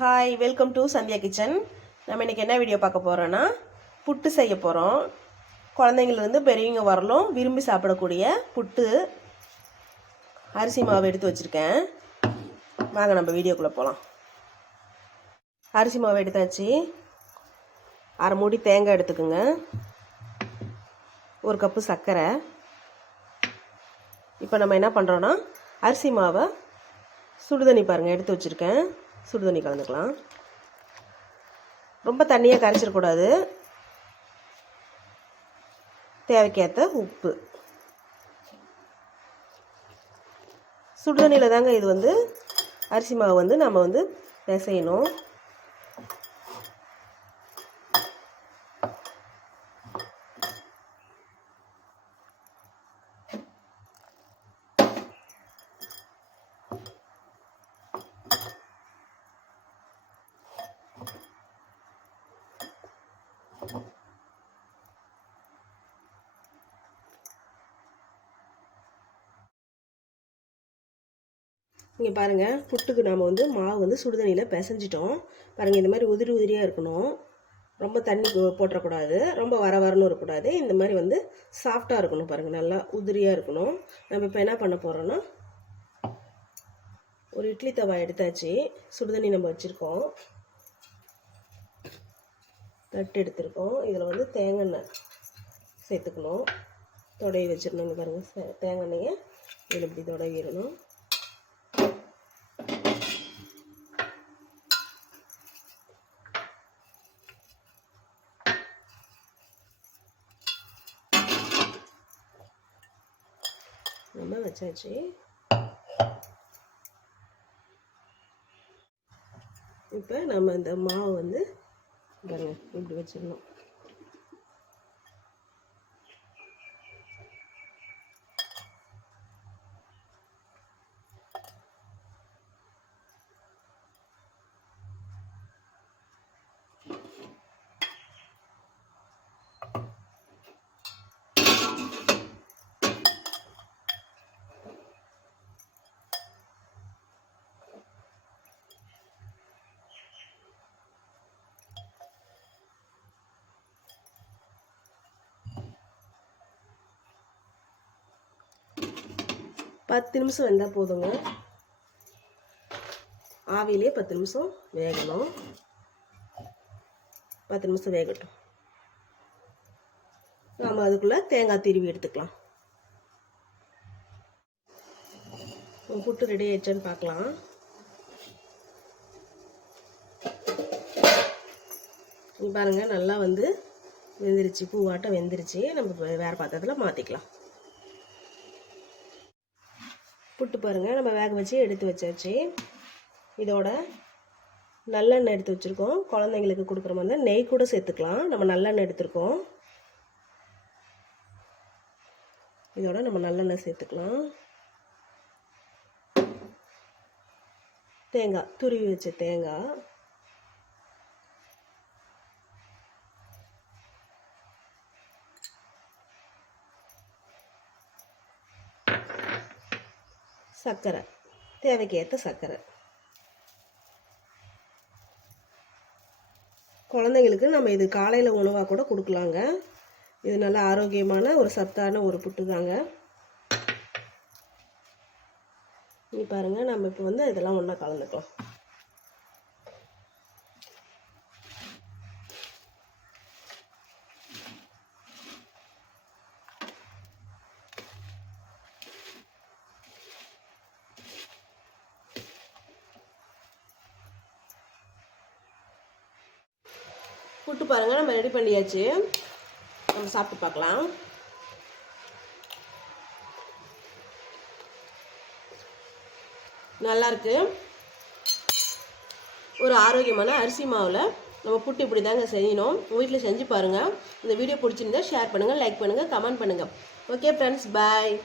Hi, welcome to Sandhya kitchen. நம்ம இன்றைக்கி என்ன வீடியோ பார்க்க போகிறோன்னா, புட்டு செய்ய போகிறோம். குழந்தைங்கள்லேருந்து பெரியவங்க வரலும் விரும்பி சாப்பிடக்கூடிய புட்டு. அரிசி மாவு எடுத்து வச்சுருக்கேன். வாங்க நம்ம வீடியோக்குள்ளே போகலாம். அரிசி மாவு எடுத்தாச்சு. அரை மூடி தேங்காய் எடுத்துக்குங்க. ஒரு கப்பு சர்க்கரை. இப்போ நம்ம என்ன பண்ணுறோன்னா, அரிசி மாவை சுடுதண்ணி பாருங்கள் எடுத்து வச்சுருக்கேன். சுடுதண்ணி கலந்துக்கலாம். ரொம்ப தண்ணியாக கரைச்சிடக்கூடாது. தேவைக்கேற்ற உப்பு. சுடுதண்ணியில் தாங்க இது அரிசி மாவு நம்ம பிசையணும். இங்கே பாருங்கள், புட்டுக்கு நாம் மாவு சுடுதண்ணியில் பிசைஞ்சிட்டோம். பாருங்கள், இந்த மாதிரி உதிரி உதிரியாக இருக்கணும். ரொம்ப தண்ணி போட்டுறக்கூடாது, ரொம்ப வரன்னு இருக்கக்கூடாது. இந்த மாதிரி சாஃப்டாக இருக்கணும். பாருங்கள், நல்லா உதிரியாக இருக்கணும். நம்ம இப்போ என்ன பண்ண போகிறோன்னா, ஒரு இட்லி தவா எடுத்தாச்சு. சுடுதண்ணி நம்ம வச்சுருக்கோம். தட்டு எடுத்துருக்கோம். இதில் தேங்காய் எண்ணெய் சேர்த்துக்கணும். தொடவி வச்சிடணுங்க. பாருங்கள், தேங்காய் எண்ணெயை இதில் இப்படி தொடவிடணும். நம்ம வச்சாச்சு. இப்போ நம்ம இந்த மாவு பாருங்க இப்படி வச்சிடணும். பத்து நிமிஷம் வெந்தால் போதுங்க. ஆவிலே 10 நிமிஷம் வேகணும். 10 நிமிஷம் வேகட்டும். நாம் அதுக்குள்ளே தேங்காய் திருவி எடுத்துக்கலாம். புட்டு ரெடி ஆயிடுச்சுன்னு பார்க்கலாம். பாருங்கள், நல்லா வெந்துருச்சு. பூவாட்டம் வெந்துருச்சு. நம்ம வேறு பாத்திரத்தில் மாற்றிக்கலாம். புட்டு பாருங்கள், நம்ம வேக வச்சு எடுத்து வச்சாச்சு. இதோட நல்லெண்ணெய் எடுத்து வச்சுருக்கோம். குழந்தைங்களுக்கு கொடுக்குற மாதிரி நெய் கூட சேர்த்துக்கலாம். நம்ம நல்லெண்ணெய் எடுத்துருக்கோம். இதோட நம்ம நல்லெண்ணெய் சேர்த்துக்கலாம். தேங்காய் துருவி வச்ச தேங்காய், சர்க்கரை, தேவைக்கேற்ற சர்க்கரை. குழந்தைங்களுக்கு நம்ம இது காலையில் உணவாக கூட கொடுக்கலாங்க. இது நல்ல ஆரோக்கியமான ஒரு சத்தான ஒரு புட்டு தாங்க. நீ பாருங்கள், நம்ம இப்போ இதெல்லாம் ஒன்றா கலந்துக்கலாம். புட்டு பாருங்கள், நம்ம ரெடி பண்ணியாச்சு. நம்ம சாப்பிட்டு பார்க்கலாம். நல்லாயிருக்கு. ஒரு ஆரோக்கியமான அரிசி மாவில் நம்ம புட்டு இப்படி தாங்க செய்யணும். உங்கள் வீட்டில் செஞ்சு பாருங்கள். இந்த வீடியோ பிடிச்சிருந்தா ஷேர் பண்ணுங்கள், லைக் பண்ணுங்கள், கமெண்ட் பண்ணுங்கள். ஓகே ஃப்ரெண்ட்ஸ், பாய்.